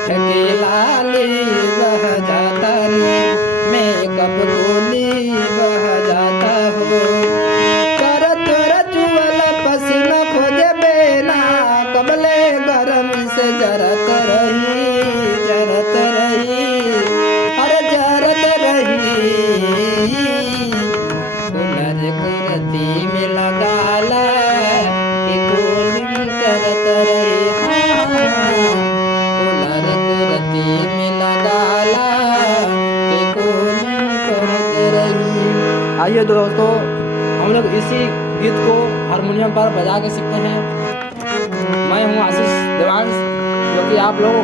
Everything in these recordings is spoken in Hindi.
होठ की लाली बह जाता रे, मेकअप गोली बह जाता हो। कर तोर चुअल पसीना खोजे बेना, कबले गरम से जरत रही, जरत रही, अरे जरत रही। कूलर कुर्ती में लगाला कि कूलिंग करत रही, कूलर कुर्ती में लगाला कि कूलिंग करत रही। आइए दोस्तों, हम लोग इसी गीत को हारमोनियम पर बजा के सीखते हैं। मैं हूँ आशीष देवांश, जो कि आप लोगों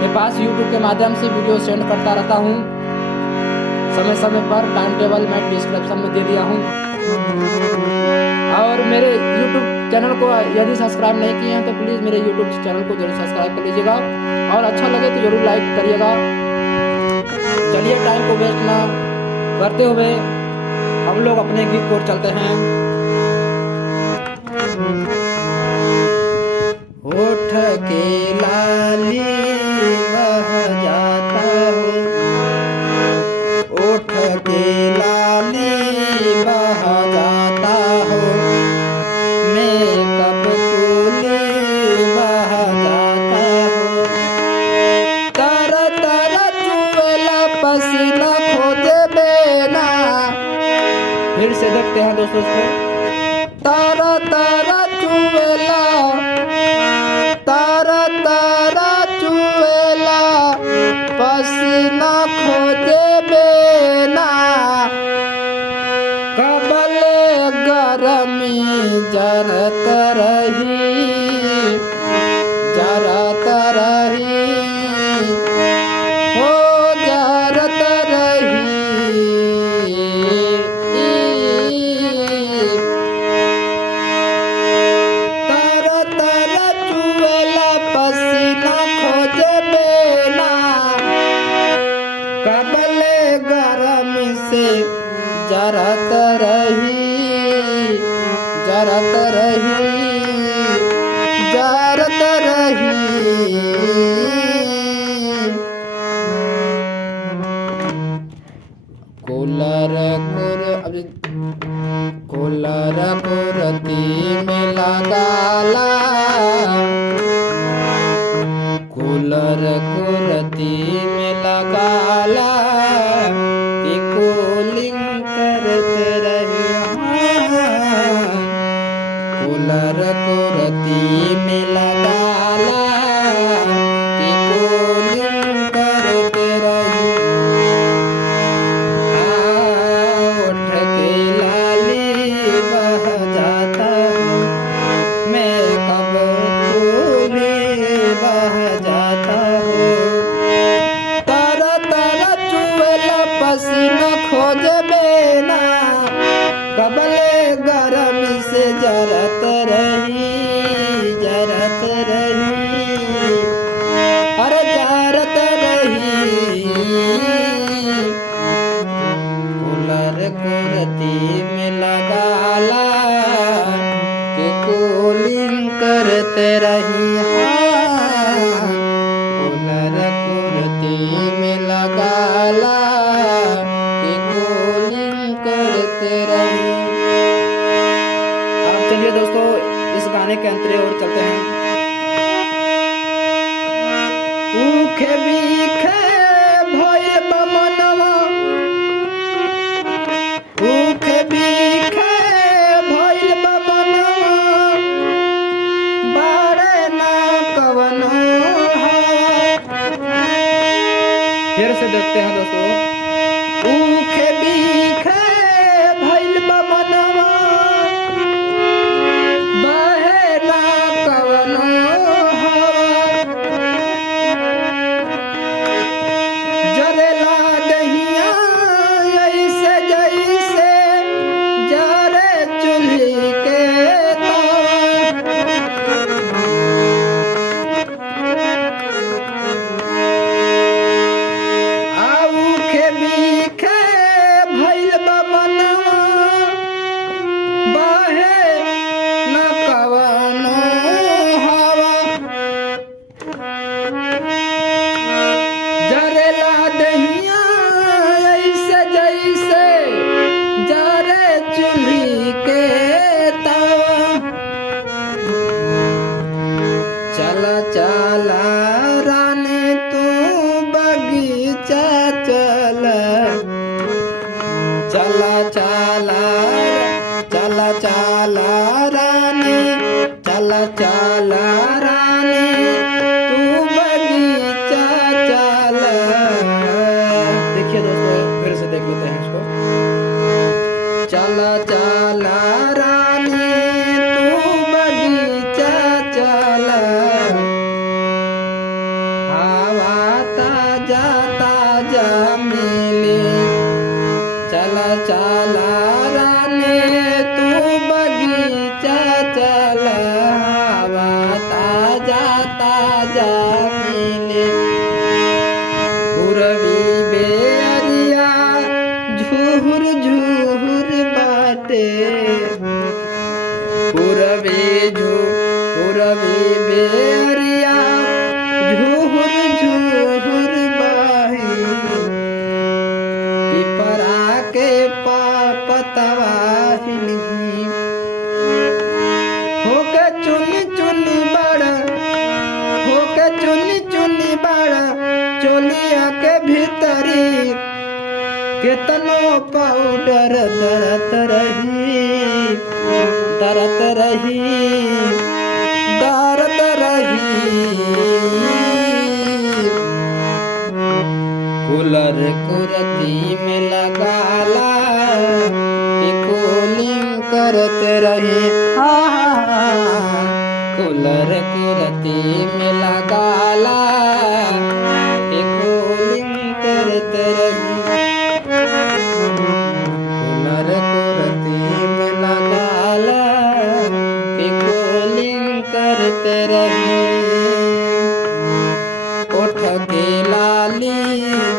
के पास YouTube के माध्यम से वीडियो सेंड करता रहता हूँ। समय समय पर टाइम टेबल मैं डिस्क्रिप्शन में दे दिया हूँ। और मेरे YouTube चैनल को यदि सब्सक्राइब नहीं किए हैं तो प्लीज़ मेरे YouTube चैनल को जरूर सब्सक्राइब कर लीजिएगा, और अच्छा लगे तो जरूर लाइक करिएगा। चलिए टाइम को वेस्ट ना करते हुए हम लोग अपने गीत को चलते हैं। होठ की लाली बह जाता हो, होठ की लाली बह जाता हो, मेकअप गोली बह जाता हो। तर तर चुएला पसीना खोजे बेना, फिर से देखते हैं दोस्तों इसको। तारा तारा चुएला, तारा तारा चुएला पसीना खोजे बेना, कबले गरमी जरत रही, जरत रही, हो जरत रही। तारा तारा चुएला पसीना खोजे बेना, कबले गरमी से जरत रही, जरत रही, जरत रही। कूलर कूलर कुर्ती में लगाला, कूलर कुर्ती में लगाला कि कूलिंग करते रहे, कूलर कुर्ती में लगाला कि कूलिंग करते रहे। होठ की लाली बह जाता हो, मेकअप गोली बह जाता हो। तारा तारा चुएला पसीना खोजे बेना, कबले गरम से जरत रही, जरत रही, अरे जरत रही। कूलर कुर्ती में लगाला कि कूलिंग करते रही, कूलर कुर्ती में लगाला कि कूलिंग करते रही। अब चलिए दोस्तों, इस गाने के अंतरे और चलते हैं। ऊखे बीखे भइल बा मनवा, ऊखे बीखे भइल बा मनवा, बाड़े ना कवनो हवा। फिर से देखते हैं दोस्तों। ऊखे बीखे भइल बा मनवा, बहे ना कवनो हवा। जरेला दहिया ऐसे जैसे जरे चूल्ही के तवा। आऊ के पूरबी बेरिया झूहुर झूहुर बाही पिपरा के पतवा हिली होके चुनी चुनी बड़ा होके चुनी चुनी बड़ा चोलिया के भीतरी केतनो पाउडर दरत रही दरत रही दरत रही कूलर कुर्ती में लगाला कि कूलिंग करते रही कूलर कुर्ती में लगाला कि कूलिंग करते रही कूलर कुर्ती में लगाला कि कूलिंग करते रही उठ के लाली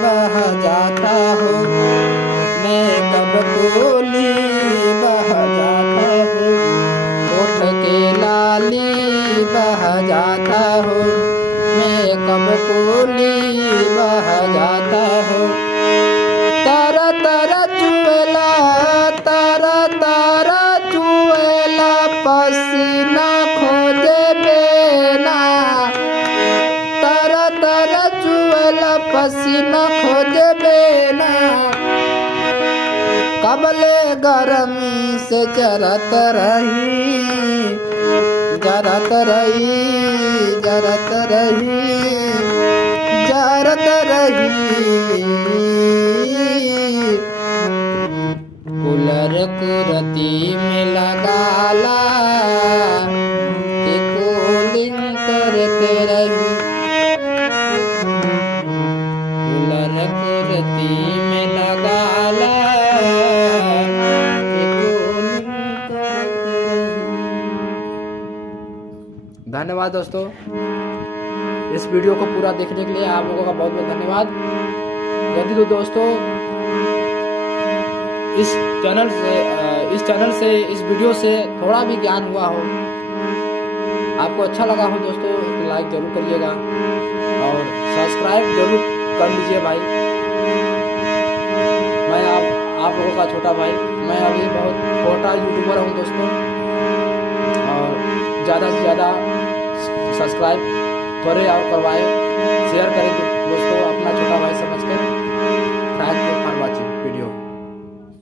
बह जाता हो मैं कब कोली बह जाता हो उठ के लाली बह जाता हो मैं कब कोली बह जाता हो तारा तारा चुएला तारा तारा चुएला पसीना खोजे बेना तारा तारा चुएला पसीना खोजे बेना कबले गरमी से जरत रही जरत रही जरत रही जरत रही कूलर कुर्ती में लगाला कि कूलिंग करते रही कूलर कुर्ती में लगाला कि कूलिंग करते रही। धन्यवाद दोस्तों, इस वीडियो को पूरा देखने के लिए आप लोगों का बहुत बहुत धन्यवाद। यदि तो दोस्तों इस चैनल से इस वीडियो से थोड़ा भी ज्ञान हुआ हो, आपको अच्छा लगा हो दोस्तों, तो लाइक जरूर करिएगा और सब्सक्राइब जरूर कर लीजिए भाई। मैं आप लोगों का छोटा भाई, मैं अभी बहुत छोटा यूट्यूबर हूँ दोस्तों, और ज़्यादा से ज़्यादा सब्सक्राइब करें और करवाएं, शेयर करें दोस्तों, अपना छोटा भाई समझकर।